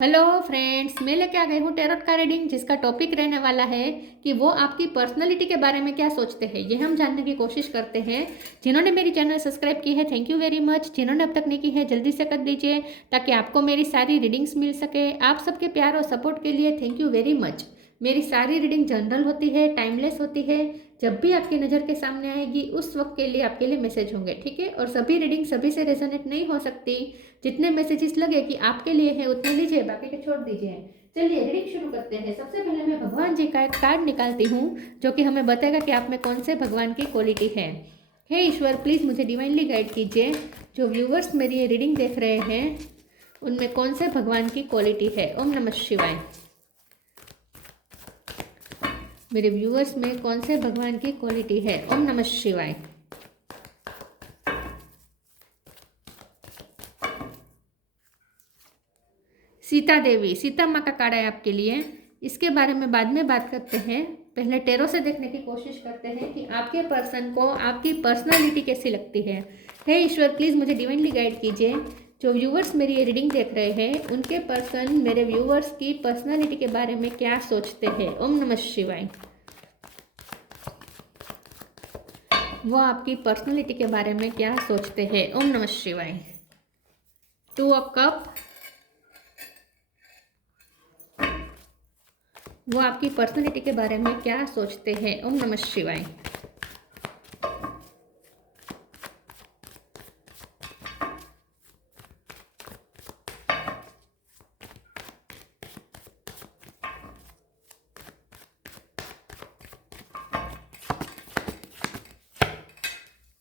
Hello friends, मैं लेके आ गई हूँ टैरोट का रीडिंग, जिसका टॉपिक रहने वाला है कि वो आपकी पर्सनालिटी के बारे में क्या सोचते हैं। ये हम जानने की कोशिश करते हैं। जिन्होंने मेरी चैनल सब्सक्राइब की है, थैंक यू वेरी मच। जिन्होंने अब तक नहीं की है, जल्दी से कर दीजिए ताकि आपको मेरी सारी रीडिंग्स मिल सके। आप सबके प्यार और सपोर्ट के लिए थैंक यू वेरी मच। मेरी सारी रीडिंग जनरल होती है, टाइमलेस होती है। जब भी आपकी नज़र के सामने आएगी उस वक्त के लिए आपके लिए मैसेज होंगे, ठीक है। और सभी रीडिंग सभी से रेजोनेट नहीं हो सकती। जितने मैसेजेस लगे कि आपके लिए है उतने लीजिए, बाकी के छोड़ दीजिए। चलिए रीडिंग शुरू करते हैं। सबसे पहले मैं भगवान जी का एक कार्ड निकालती हूँ जो कि हमें बताएगा कि आप में कौन से भगवान की क्वालिटी है। हे ईश्वर, प्लीज़ मुझे डिवाइनली गाइड कीजिए। जो व्यूवर्स मेरी ये रीडिंग देख रहे हैं उनमें कौन से भगवान की क्वालिटी है। ओम नमः शिवाय। मेरे व्यूवर्स में कौन से भगवान की क्वालिटी है। ओम नमः शिवाय। सीता देवी, सीता माँ का कार्ड है आपके लिए। इसके बारे में बाद में बात करते हैं। पहले टेरो से देखने की कोशिश करते हैं कि आपके पर्सन को आपकी पर्सनालिटी कैसी लगती है। हे ईश्वर, प्लीज़ मुझे डिवाइनली गाइड कीजिए। जो व्यूवर्स मेरी ये रीडिंग देख रहे हैं उनके पर्सन मेरे व्यूवर्स की पर्सनालिटी के बारे में क्या सोचते हैं। ओम नमः शिवाय। वो आपकी पर्सनालिटी के बारे में क्या सोचते हैं। ओम नमः शिवाय। 2 ऑफ कप। वो आपकी पर्सनालिटी के बारे में क्या सोचते हैं। ओम नमः शिवाय।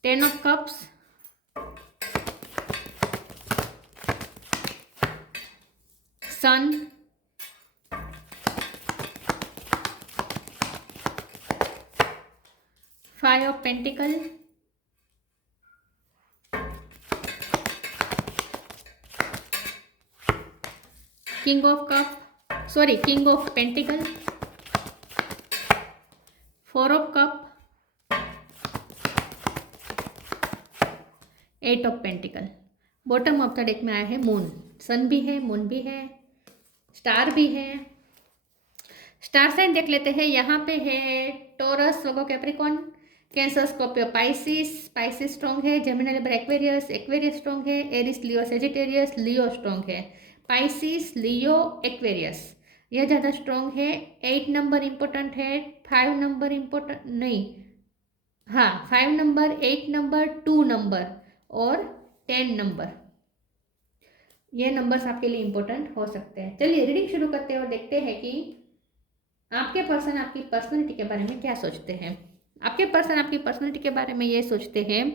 Ten of cups. Sun. Five of pentacle. King of cup, sorry, king of pentacle. 4 of cup. 8 of pentacle. Bottom of the deck में आया है मून। सन भी है, मून भी है, स्टार भी है। स्टार साइन देख लेते हैं। यहाँ पे है Taurus, Virgo, Capricorn, Cancer, Scorpio, Pisces. Pisces strong है। Gemini, Libra, Aquarius. Aquarius strong है। Aries, Leo, Sagittarius. Leo strong है। पाइसिस, लियो, एक्वेरियस यह ज़्यादा स्ट्रॉन्ग है। 8 नंबर इंपॉर्टेंट है। 5 नंबर इंपॉर्टेंट नहीं, हाँ 5 नंबर, 8 नंबर, 2 नंबर और 10 नंबर, ये नंबर्स आपके लिए इंपॉर्टेंट हो सकते हैं। चलिए रीडिंग शुरू करते हैं और देखते हैं कि आपके पर्सन आपकी पर्सनैलिटी के बारे में क्या सोचते हैं। आपके पर्सन आपकी पर्सनैलिटी के बारे में ये सोचते हैं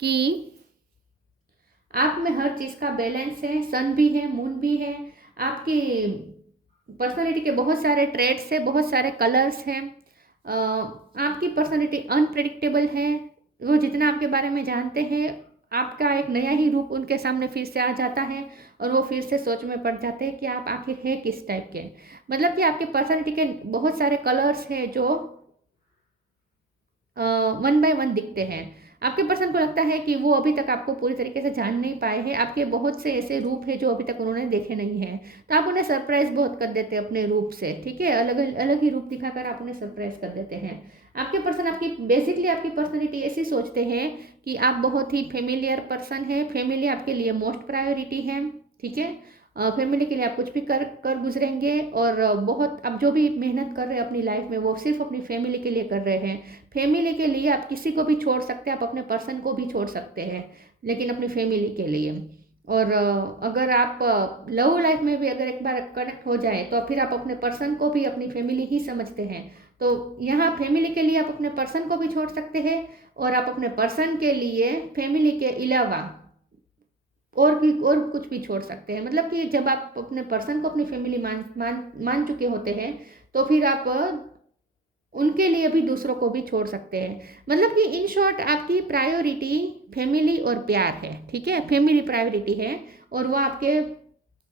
कि आप में हर चीज़ का बैलेंस है। सन भी है, मून भी है। आपकी पर्सनैलिटी के बहुत सारे ट्रेड्स है, बहुत सारे कलर्स हैं। आपकी पर्सनैलिटी अनप्रेडिक्टेबल है। वो जितना आपके बारे में जानते हैं आपका एक नया ही रूप उनके सामने फिर से आ जाता है और वो फिर से सोच में पड़ जाते हैं कि आप आखिर है किस टाइप के। मतलब कि आपके पर्सनैलिटी के बहुत सारे कलर्स हैं जो वन बाय वन दिखते हैं। आपके पर्सन को लगता है कि वो अभी तक आपको पूरी तरीके से जान नहीं पाए हैं। आपके बहुत से ऐसे रूप हैं जो अभी तक उन्होंने देखे नहीं हैं, तो आप उन्हें सरप्राइज बहुत कर देते हैं अपने रूप से, ठीक है। अलग अलग ही रूप दिखाकर आप उन्हें सरप्राइज कर देते हैं। आपके पर्सन आपकी बेसिकली आपकी पर्सनैलिटी ऐसी सोचते हैं कि आप बहुत ही फेमिलियर पर्सन है। फैमिली आपके लिए मोस्ट प्रायोरिटी है, ठीक है। फैमिली के लिए आप कुछ भी कर कर गुजरेंगे और बहुत आप जो भी मेहनत कर रहे हैं अपनी लाइफ में वो सिर्फ अपनी फैमिली के लिए कर रहे हैं। फैमिली के लिए आप किसी को भी छोड़ सकते हैं, आप अपने पर्सन को भी छोड़ सकते हैं, लेकिन अपनी फैमिली के लिए। और अगर आप लव लाइफ में भी अगर एक बार कनेक्ट हो जाए तो फिर आप अपने पर्सन को भी अपनी फैमिली ही समझते हैं। तो यहाँ फैमिली के लिए आप अपने पर्सन को भी छोड़ सकते हैं और आप अपने पर्सन के लिए फैमिली के अलावा और भी और कुछ भी छोड़ सकते हैं। मतलब कि जब आप अपने पर्सन को अपनी फैमिली मान मान मान चुके होते हैं तो फिर आप उनके लिए भी दूसरों को भी छोड़ सकते हैं। मतलब कि इन शॉर्ट आपकी प्रायोरिटी फैमिली और प्यार है, ठीक है। फैमिली प्रायोरिटी है और वो आपके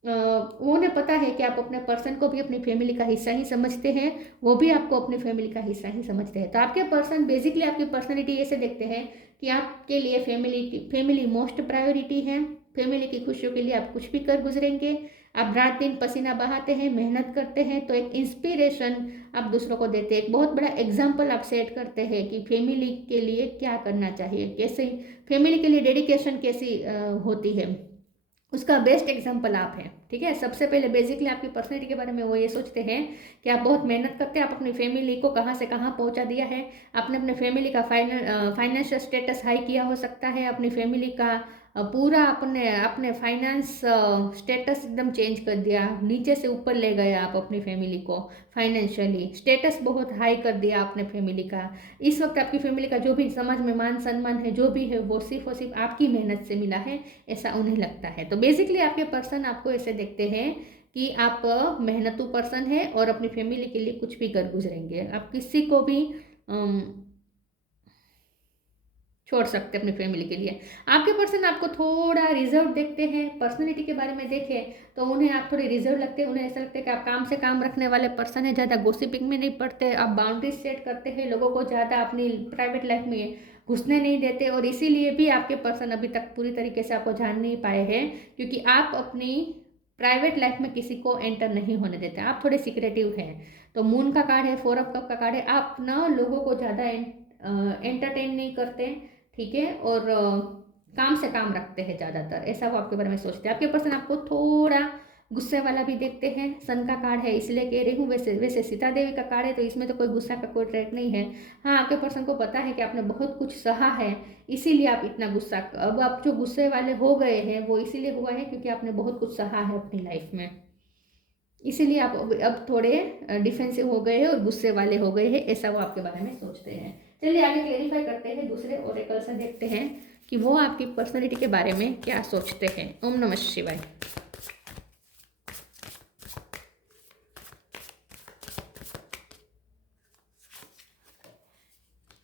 उन्हें पता है कि आप अपने पर्सन को भी अपनी फैमिली का हिस्सा ही समझते हैं, वो भी आपको अपनी फैमिली का हिस्सा ही समझते हैं। तो आपके पर्सन बेसिकली आपकी पर्सनैलिटी ऐसे देखते हैं कि आपके लिए फैमिली मोस्ट प्रायोरिटी है। फैमिली की खुशियों के लिए आप कुछ भी कर गुजरेंगे। आप रात दिन पसीना बहाते हैं, मेहनत करते हैं, तो एक इंस्पिरेशन आप दूसरों को देते हैं, एक बहुत बड़ा एग्जाम्पल आप सेट करते हैं कि फैमिली के लिए क्या करना चाहिए, कैसे फैमिली के लिए डेडिकेशन कैसी होती है, उसका बेस्ट एग्जाम्पल आप हैं। ठीक है, सबसे पहले बेसिकली आपकी पर्सनैलिटी के बारे में वो ये सोचते हैं कि आप बहुत मेहनत करते हैं, आप अपनी फैमिली को कहाँ से कहाँ पहुँचा दिया है, आपने अपने फैमिली का फाइनेंशियल स्टेटस हाई किया हो सकता है, अपनी फैमिली का पूरा अपने अपने फाइनेंस स्टेटस एकदम चेंज कर दिया, नीचे से ऊपर ले गए आप अपनी फैमिली को, फाइनेंशियली स्टेटस बहुत हाई कर दिया आपने फैमिली का। इस वक्त आपकी फैमिली का जो भी समाज में मान सम्मान है, जो भी है, वो सिर्फ और सिर्फ आपकी मेहनत से मिला है, ऐसा उन्हें लगता है। तो बेसिकली आपके पर्सन आपको ऐसे देखते हैं कि आप मेहनतू पर्सन है और अपनी फैमिली के लिए कुछ भी कर गुजरेंगे, आप किसी को भी छोड़ सकते हैं अपनी फैमिली के लिए। आपके पर्सन आपको थोड़ा रिजर्व देखते हैं, पर्सनैलिटी के बारे में देखें तो उन्हें आप थोड़े रिजर्व लगते हैं, उन्हें ऐसा लगता है कि आप काम से काम रखने वाले पर्सन हैं, ज़्यादा गॉसिपिंग में नहीं पड़ते, आप बाउंड्रीज सेट करते हैं, लोगों को ज़्यादा अपनी प्राइवेट लाइफ में घुसने नहीं देते, और इसीलिए भी आपके पर्सन अभी तक पूरी तरीके से आपको जान नहीं पाए हैं, क्योंकि आप अपनी प्राइवेट लाइफ में किसी को एंटर नहीं होने देते, आप थोड़े सिक्रेटिव हैं। तो मून का कार्ड है, 4 ऑफ कप का कार्ड है, आप ना लोगों को ज़्यादा एंटरटेन नहीं करते, ठीक है, और काम से काम रखते हैं ज़्यादातर, ऐसा वो आपके बारे में सोचते हैं। आपके पर्सन आपको थोड़ा गुस्से वाला भी देखते हैं, सन का कार्ड है इसलिए कह रही हूँ, वैसे वैसे सीता देवी का कार्ड है तो इसमें तो कोई गुस्सा का कोई ट्रैक नहीं है। हाँ, आपके पर्सन को पता है कि आपने बहुत कुछ सहा है, इसीलिए आप इतना गुस्सा, अब आप जो गुस्से वाले हो गए हैं वो इसीलिए हुआ है क्योंकि आपने बहुत कुछ सहा है अपनी लाइफ में, इसीलिए आप अब थोड़े डिफेंसिव हो गए हैं और गुस्से वाले हो गए हैं, ऐसा वो आपके बारे में सोचते हैं। चलिए आगे क्लेरिफाई करते हैं, दूसरे ओरेकल से देखते हैं कि वो आपकी पर्सनैलिटी के बारे में क्या सोचते हैं। ओम नमः शिवाय।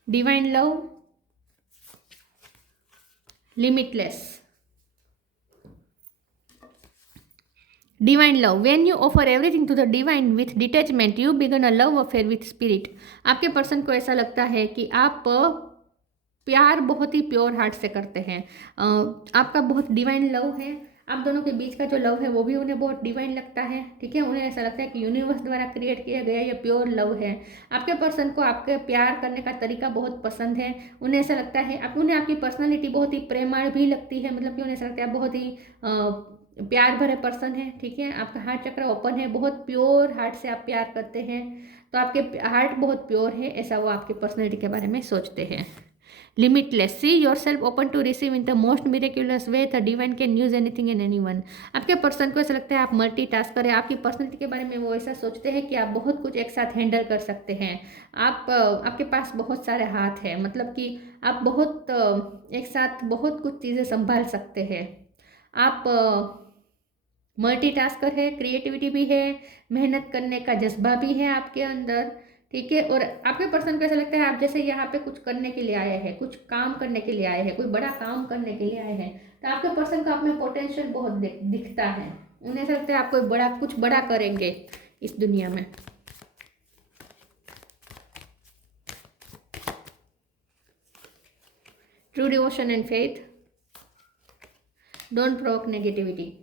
Divine love, limitless. Divine love, when you offer everything to the divine with detachment you begin a love affair with spirit. आपके पर्सन को ऐसा लगता है कि आप प्यार बहुत ही प्योर हार्ट से करते हैं, आपका बहुत डिवाइन लव है, आप दोनों के बीच का जो लव है वो भी उन्हें बहुत डिवाइन लगता है। ठीक है, उन्हें ऐसा लगता है कि यूनिवर्स द्वारा क्रिएट किया गया ये प्योर लव है। आपके पर्सन को आपके प्यार करने का तरीका बहुत पसंद है, उन्हें ऐसा लगता है उन्हें आपकी पर्सनालिटी बहुत ही प्रेमाळ भी लगती है, मतलब कि उन्हें ऐसा लगता है बहुत ही प्यार भरे पर्सन है। ठीक है, आपका हार्ट चक्र ओपन है, बहुत प्योर हार्ट से आप प्यार करते हैं, तो आपके हार्ट बहुत प्योर है, ऐसा वो आपकी पर्सनैलिटी के बारे में सोचते हैं। Limitless, see yourself open to receive in the most miraculous way, the divine can use anything and anyone. आपके पर्सन को ऐसा लगता है आप मल्टीटास्कर है, आपकी पर्सनैलिटी के बारे में वो ऐसा सोचते हैं कि आप बहुत कुछ एक साथ हैंडल कर सकते हैं, आपके पास बहुत सारे हाथ हैं, मतलब कि आप बहुत एक साथ बहुत कुछ चीज़ें संभाल सकते हैं, आप मल्टीटास्कर है, क्रिएटिविटी भी है, मेहनत करने का जज्बा भी है आपके अंदर। ठीक है, और आपके पर्सन को ऐसा लगता है आप जैसे यहाँ पे कुछ करने के लिए आए हैं, कुछ काम करने के लिए आए हैं, कोई बड़ा काम करने के लिए आए हैं, तो आपके पर्सन को आप में पोटेंशियल बहुत दिखता है, उन्हें ऐसा लगता है आप कोई बड़ा कुछ बड़ा करेंगे इस दुनिया में। True devotion and faith, don't provoke negativity.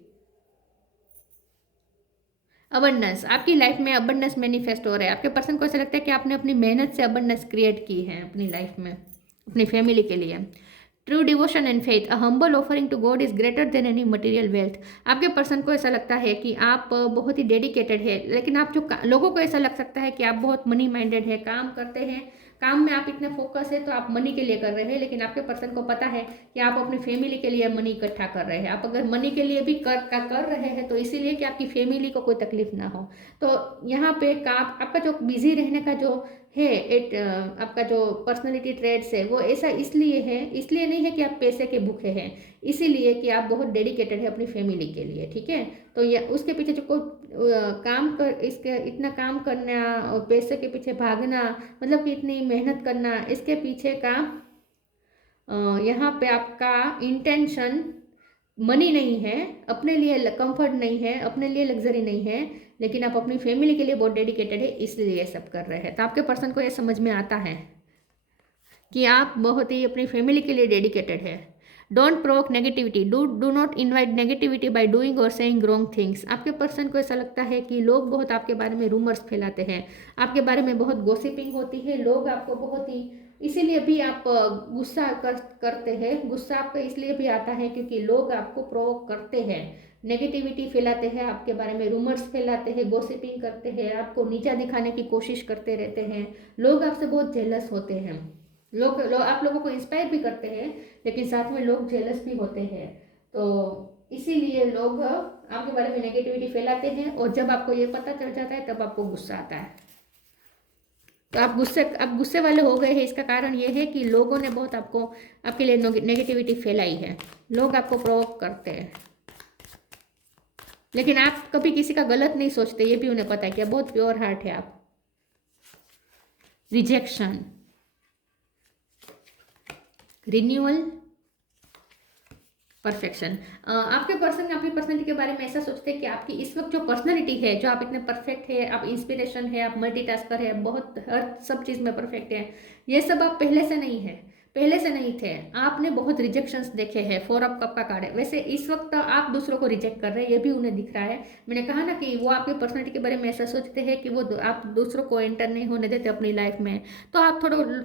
Abundance, आपकी लाइफ में अबंडेंस मैनिफेस्ट हो रहा है, आपके पर्सन को ऐसा लगता है कि आपने अपनी मेहनत से अबंडेंस क्रिएट की है अपनी लाइफ में, अपनी फैमिली के लिए। True devotion and faith, a humble offering to God is greater than any material wealth. आपके पर्सन को ऐसा लगता है कि आप बहुत ही डेडिकेटेड है, लेकिन आप जो लोगों को ऐसा लग सकता है कि आप बहुत मनी माइंडेड है, काम करते हैं, काम में आप इतने फोकस है तो आप मनी के लिए कर रहे हैं, लेकिन आपके पर्सन को पता है कि आप अपनी फैमिली के लिए मनी इकट्ठा कर रहे हैं। आप अगर मनी के लिए भी कर रहे हैं तो इसीलिए कि आपकी फैमिली को कोई तकलीफ ना हो। तो यहाँ पे आपका जो बिजी रहने का जो है आपका जो पर्सनैलिटी ट्रेड्स है वो ऐसा इसलिए है, इसलिए नहीं है कि आप पैसे के भूखे हैं, इसीलिए कि आप बहुत डेडिकेटेड है अपनी फैमिली के लिए। ठीक है, तो ये उसके पीछे जो कोई काम कर इसके इतना काम करना और पैसे के पीछे भागना, मतलब कि इतनी मेहनत करना, इसके पीछे का यहाँ पे आपका इंटेंशन मनी नहीं है, अपने लिए कंफर्ट नहीं है, अपने लिए लग्जरी नहीं है, लेकिन आप अपनी फैमिली के लिए बहुत डेडिकेटेड है, इसलिए ये सब कर रहे हैं। तो आपके पर्सन को ये समझ में आता है कि आप बहुत ही अपनी फैमिली के लिए डेडिकेटेड है। Don't provoke negativity, do not invite negativity by doing और सेइंग रॉन्ग थिंग्स। आपके पर्सन को ऐसा लगता है कि लोग बहुत आपके बारे में रूमर्स फैलाते हैं, आपके बारे में बहुत गॉसिपिंग होती है, लोग आपको बहुत ही, इसीलिए भी आप गुस्सा करते हैं। गुस्सा आपका इसलिए भी आता है क्योंकि लोग आपको प्रोवोक करते हैं, नेगेटिविटी फैलाते हैं, आपके बारे में रूमर्स फैलाते हैं, गॉसिपिंग करते हैं, आपको नीचा दिखाने की कोशिश करते रहते हैं। लोग आपसे बहुत जेलस होते हैं, आप लोगों को इंस्पायर भी करते हैं, लेकिन साथ में लोग जेलस भी होते हैं। तो इसीलिए लोग आपके बारे में नेगेटिविटी फैलाते हैं, और जब आपको ये पता चल जाता है तब आपको गुस्सा आता है। तो आप गुस्से वाले हो गए हैं, इसका कारण ये है कि लोगों ने बहुत आपके लिए नेगेटिविटी फैलाई है, लोग आपको प्रोवोक करते हैं, लेकिन आप कभी किसी का गलत नहीं सोचते, ये भी उन्हें पता है कि बहुत प्योर हार्ट है आप। Rejection, renewal, perfection. आपके पर्सन अपनी पर्सनैलिटी के बारे में ऐसा सोचते हैं कि आपकी इस वक्त जो पर्सनैलिटी है, जो आप इतने परफेक्ट है, आप इंस्पिरेशन है, आप मल्टीटास्कर है, बहुत हर सब चीज़ में परफेक्ट है, ये सब आप पहले से नहीं है, पहले से नहीं थे। आपने बहुत रिजेक्शंस देखे हैं, 4 ऑफ कप का कार्ड है। वैसे इस वक्त आप दूसरों को रिजेक्ट कर रहे हैं, ये भी उन्हें दिख रहा है। मैंने कहा ना कि वो आपकी पर्सनैलिटी के बारे में ऐसा सोचते हैं कि वो आप दूसरों को एंटर नहीं होने देते अपनी लाइफ में, तो आप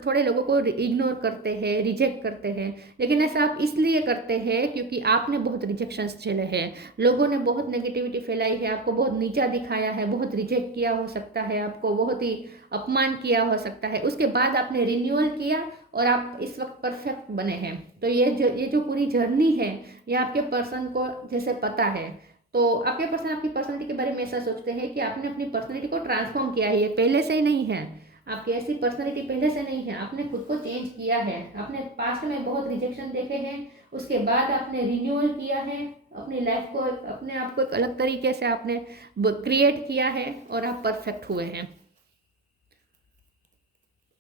थोड़े लोगों को इग्नोर करते हैं, रिजेक्ट करते हैं। लेकिन ऐसा आप इसलिए करते हैं क्योंकि आपने बहुत रिजेक्शंस झेले हैं, लोगों ने बहुत नेगेटिविटी फैलाई है, आपको बहुत नीचा दिखाया है, बहुत रिजेक्ट किया हो सकता है, आपको बहुत ही अपमान किया हो सकता है। उसके बाद आपने रिन्यूअल किया और आप इस वक्त परफेक्ट बने हैं। तो ये जो पूरी जर्नी है, ये आपके पर्सन को जैसे पता है। तो आपके पर्सन आपकी पर्सनैलिटी के बारे में ऐसा सोचते हैं कि आपने अपनी पर्सनैलिटी को ट्रांसफॉर्म किया है, ये पहले से ही नहीं है, आपकी ऐसी पर्सनैलिटी पहले से नहीं है, आपने खुद को चेंज किया है। आपने पास्ट में बहुत रिजेक्शन देखे हैं, उसके बाद आपने रिन्यूअल किया है, अपनी लाइफ को, अपने आप को एक अलग तरीके से आपने क्रिएट किया है और आप परफेक्ट हुए हैं।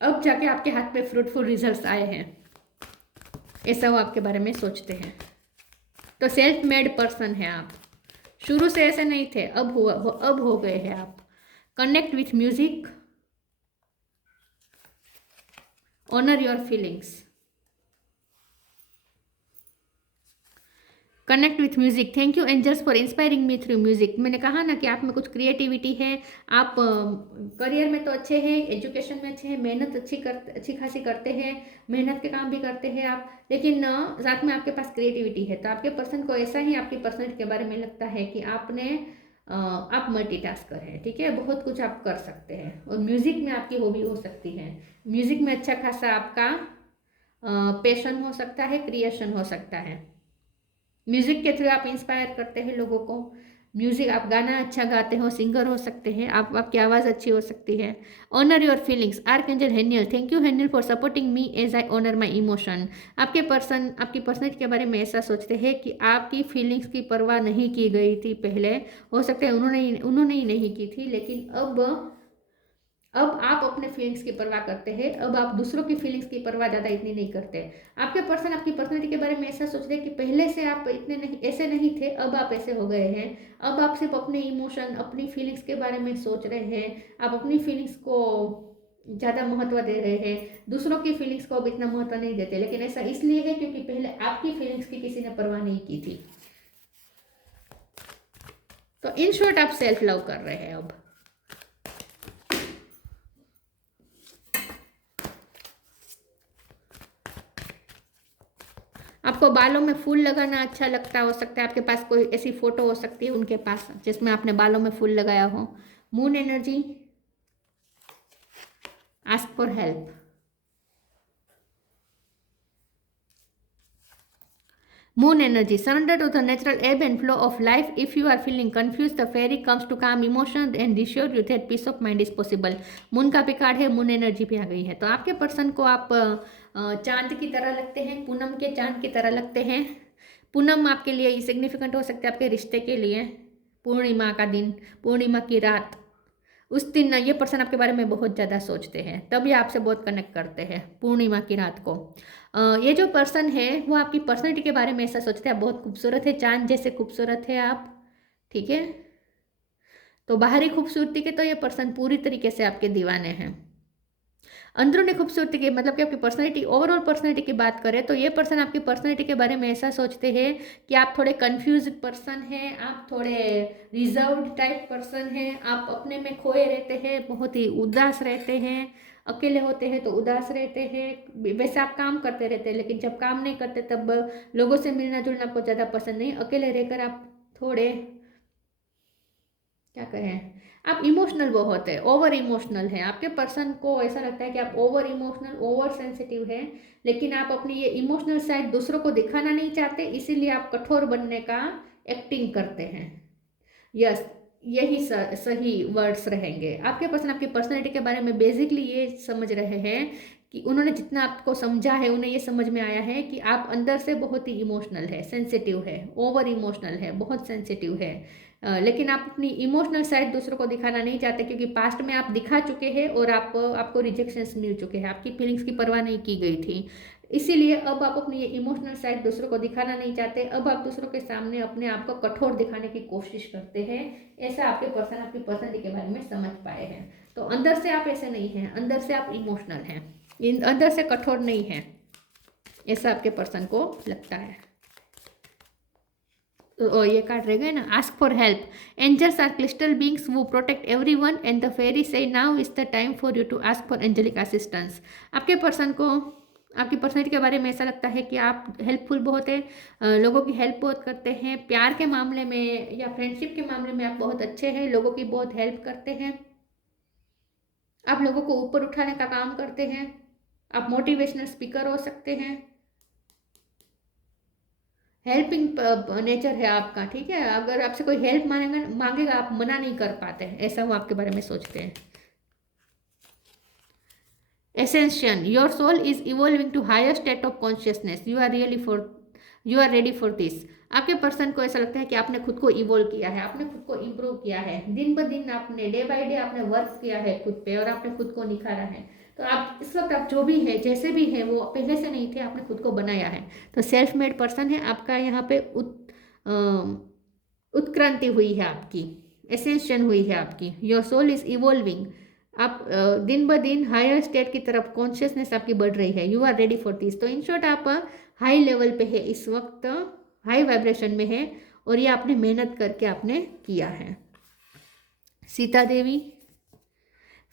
अब जाके आपके हाथ पे फ्रूटफुल रिजल्ट्स आए हैं, ऐसा वो आपके बारे में सोचते हैं। तो सेल्फ मेड पर्सन है आप, शुरू से ऐसे नहीं थे, अब हो गए हैं आप। Connect with music, honour your feelings, connect with music. Thank you angels for inspiring me through music. मैंने कहा ना कि आप में कुछ क्रिएटिविटी है, आप करियर में तो अच्छे हैं, एजुकेशन में अच्छे हैं, मेहनत अच्छी खासी करते हैं, मेहनत के काम भी करते हैं आप, लेकिन साथ में आपके पास क्रिएटिविटी है। तो आपके पर्सन को ऐसा ही आपकी पर्सनैलिटी के बारे में लगता है कि आप मल्टीटास्कर हैं, ठीक है, बहुत कुछ आप कर सकते हैं, और म्यूज़िक में आपकी हॉबी हो सकती है, म्यूज़िक में अच्छा खासा आपका पैशन हो सकता है, क्रिएशन हो सकता है। म्यूज़िक के थ्रू आप इंस्पायर करते हैं लोगों को। म्यूज़िक, आप गाना अच्छा गाते हो, सिंगर हो सकते हैं आप, आपकी आवाज़ अच्छी हो सकती है। Honour your feelings, archangel Haniel. Thank you Haniel for supporting me as I honour my emotion. आपके पर्सन आपकी पर्सनैलिटी के बारे में ऐसा सोचते हैं कि आपकी फीलिंग्स की परवाह नहीं की गई थी पहले, हो सकता है उन्होंने ही नहीं की थी, लेकिन अब आप अपने फीलिंग्स की परवाह करते हैं, अब आप दूसरों की फीलिंग्स की परवाह ज़्यादा इतनी नहीं करते। आपके पर्सन आपकी पर्सनैलिटी के बारे में ऐसा सोचते हैं कि पहले से आप इतने नहीं, ऐसे नहीं थे, अब आप ऐसे हो गए हैं। अब आप सिर्फ अपने इमोशन, अपनी फीलिंग्स के बारे में सोच रहे हैं, आप अपनी फीलिंग्स को ज़्यादा महत्व दे रहे हैं, दूसरों की फीलिंग्स को अब इतना महत्व नहीं देते। लेकिन ऐसा इसलिए है क्योंकि पहले आपकी फीलिंग्स की किसी ने परवाह नहीं की थी। तो इन शॉर्ट आप सेल्फ लव कर रहे हैं अब। आपको बालों में फूल लगाना अच्छा लगता हो सकता है, आपके पास कोई ऐसी फोटो हो सकती है उनके पास जिसमें आपने बालों में फूल लगाया हो। Moon energy, ask for help. Moon energy, surrender to the natural ebb and flow of life. If you are feeling confused, the fairy comes to calm emotions and reassure you that peace of mind is possible. Moon का भी card है, moon energy भी आ गई है। तो आपके person को आप चांद की तरह लगते हैं, पूनम के चांद की तरह लगते हैं। पूनम आपके लिए सिग्निफिकेंट हो सकते हैं आपके रिश्ते के लिए। पूर्णिमा का दिन, पूर्णिमा की रात, उस दिन ये पर्सन आपके बारे में बहुत ज़्यादा सोचते हैं, तभी आपसे बहुत कनेक्ट करते हैं पूर्णिमा की रात को। ये जो पर्सन है वो आपकी पर्सनैलिटी के बारे में ऐसा सोचते हैं, बहुत खूबसूरत है, चांद जैसे खूबसूरत है आप, ठीक है। तो बाहरी खूबसूरती के तो ये पर्सन पूरी तरीके से आपके दीवाने हैं। अंदरूनी खूबसूरती की मतलब कि आपकी पर्सनैलिटी, ओवरऑल पर्सनैलिटी की बात करें तो ये पर्सन आपकी पर्सनैलिटी के बारे में ऐसा सोचते हैं कि आप थोड़े कन्फ्यूज पर्सन हैं, आप थोड़े रिजर्व्ड टाइप पर्सन हैं, आप अपने में खोए रहते हैं, बहुत ही उदास रहते हैं, अकेले होते हैं तो उदास रहते हैं। वैसे आप काम करते रहते हैं, लेकिन जब काम नहीं करते तब लोगों से मिलना जुलना आपको ज़्यादा पसंद नहीं, अकेले रहकर आप थोड़े, क्या कहें, आप इमोशनल बहुत है, ओवर इमोशनल है। आपके पर्सन को ऐसा लगता है कि आप ओवर इमोशनल, ओवर सेंसिटिव हैं, लेकिन आप अपनी ये इमोशनल साइड दूसरों को दिखाना नहीं चाहते, इसीलिए आप कठोर बनने का एक्टिंग करते हैं। यस, यही सही वर्ड्स रहेंगे। आपके पर्सन आपकी पर्सनैलिटी के बारे में बेसिकली ये समझ रहे हैं कि उन्होंने जितना आपको समझा है, उन्हें ये समझ में आया है कि आप अंदर से बहुत ही इमोशनल है, सेंसिटिव है, ओवर इमोशनल है, बहुत सेंसिटिव है। लेकिन आप अपनी इमोशनल साइड दूसरों को दिखाना नहीं चाहते, क्योंकि पास्ट में आप दिखा चुके हैं और आपको रिजेक्शंस मिल चुके हैं, आपकी फीलिंग्स की परवाह नहीं की गई थी। इसीलिए अब आप अपनी ये इमोशनल साइड दूसरों को दिखाना नहीं चाहते, अब आप दूसरों के सामने अपने आप को कठोर दिखाने की कोशिश करते हैं। ऐसा आपके पर्सन आपकी पर्सनैलिटी के बारे में समझ पाए हैं। तो अंदर से आप ऐसे नहीं हैं, अंदर से आप इमोशनल हैं, अंदर से कठोर नहीं हैं, ऐसा आपके पर्सन को लगता है। ये कार्ड रह गए ना, ask for help. Angels are crystal beings who protect everyone and the fairies now is the time for you to ask for angelic assistance. आपके पर्सन को आपकी पर्सनैलिटी के बारे में ऐसा लगता है कि आप हेल्पफुल बहुत है, लोगों की हेल्प बहुत करते हैं, प्यार के मामले में या फ्रेंडशिप के मामले में आप बहुत अच्छे हैं, लोगों की बहुत हेल्प करते हैं, आप लोगों को ऊपर उठाने का काम करते हैं, आप मोटिवेशनल स्पीकर हो सकते हैं, हेल्पिंग नेचर है आपका, ठीक है। अगर आपसे कोई हेल्प मांगेगा आप मना नहीं कर पाते, ऐसा वो आपके बारे में सोचते हैं। Ascension, your soul is evolving to higher state of consciousness, you are ready for this। आपके पर्सन को ऐसा लगता है कि आपने खुद को इवोल्व किया है, आपने खुद को इम्प्रूव किया है, दिन ब दिन आपने डे बाय डे आपने वर्क किया है खुद पे, और आपने खुद को निखारा है। तो आप इस वक्त आप जो भी है, जैसे भी है, वो पहले से नहीं थे, आपने खुद को बनाया है। तो सेल्फ मेड पर्सन है आपका, यहाँ पे उत्क्रांति हुई है आपकी, एसेंशन हुई है आपकी, योर सोल इज इवॉल्विंग। आप दिन ब दिन हायर स्टेट की तरफ कॉन्शियसनेस आपकी बढ़ रही है, you are ready for this. तो इन शॉर्ट आप हाई लेवल पे है इस वक्त, हाई वाइब्रेशन में है, और ये आपने मेहनत करके आपने किया है। Sita Devi,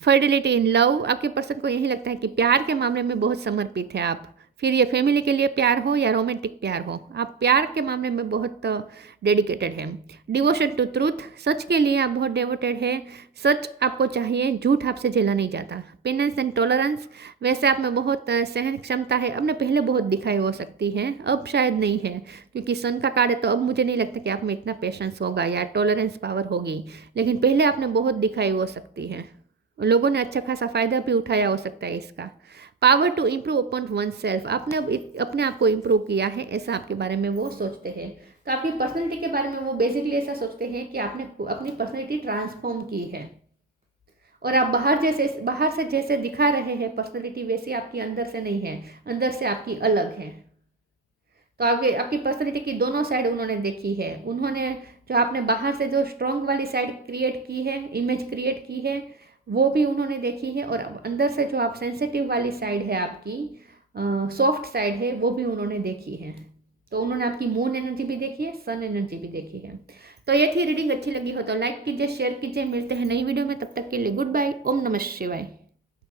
fertility in love, आपके पर्सन को यही लगता है कि प्यार के मामले में बहुत समर्पित है आप, फिर ये फैमिली के लिए प्यार हो या रोमांटिक प्यार हो, आप प्यार के मामले में बहुत डेडिकेटेड हैं। डिवोशन टू ट्रूथ, सच के लिए आप बहुत डेवोटेड है, सच आपको चाहिए, झूठ आपसे झेला नहीं जाता। पेनेंस एंड टॉलरेंस, वैसे आप में बहुत सहन क्षमता है, आपने पहले बहुत दिखाई हो सकती है, अब शायद नहीं है, क्योंकि सन का कार्ड है, तो अब मुझे नहीं लगता कि आप में इतना पेशेंस होगा या टॉलरेंस पावर होगी, लेकिन पहले आपने बहुत दिखाई हो सकती है, लोगों ने अच्छा खासा फायदा भी उठाया हो सकता है इसका। Power to improve upon oneself, आपने अपने आप को इम्प्रूव किया है, ऐसा आपके बारे में वो सोचते हैं। तो आपकी पर्सनैलिटी के बारे में वो बेसिकली ऐसा सोचते हैं कि आपने अपनी पर्सनैलिटी ट्रांसफॉर्म की है, और आप बाहर से जैसे दिखा रहे हैं पर्सनैलिटी, वैसी आपकी अंदर से नहीं है, अंदर से आपकी अलग है। तो आपकी पर्सनैलिटी की दोनों साइड उन्होंने देखी है, उन्होंने जो आपने बाहर से जो स्ट्रॉन्ग वाली साइड क्रिएट की है, इमेज क्रिएट की है, वो भी उन्होंने देखी है, और अंदर से जो आप सेंसिटिव वाली साइड है आपकी, सॉफ्ट साइड है, वो भी उन्होंने देखी है। तो उन्होंने आपकी मून एनर्जी भी देखी है, सन एनर्जी भी देखी है। तो ये थी रीडिंग, अच्छी लगी हो तो लाइक कीजिए, शेयर कीजिए, मिलते हैं नई वीडियो में, तब तक के लिए गुड बाय, ओम नमः शिवाय।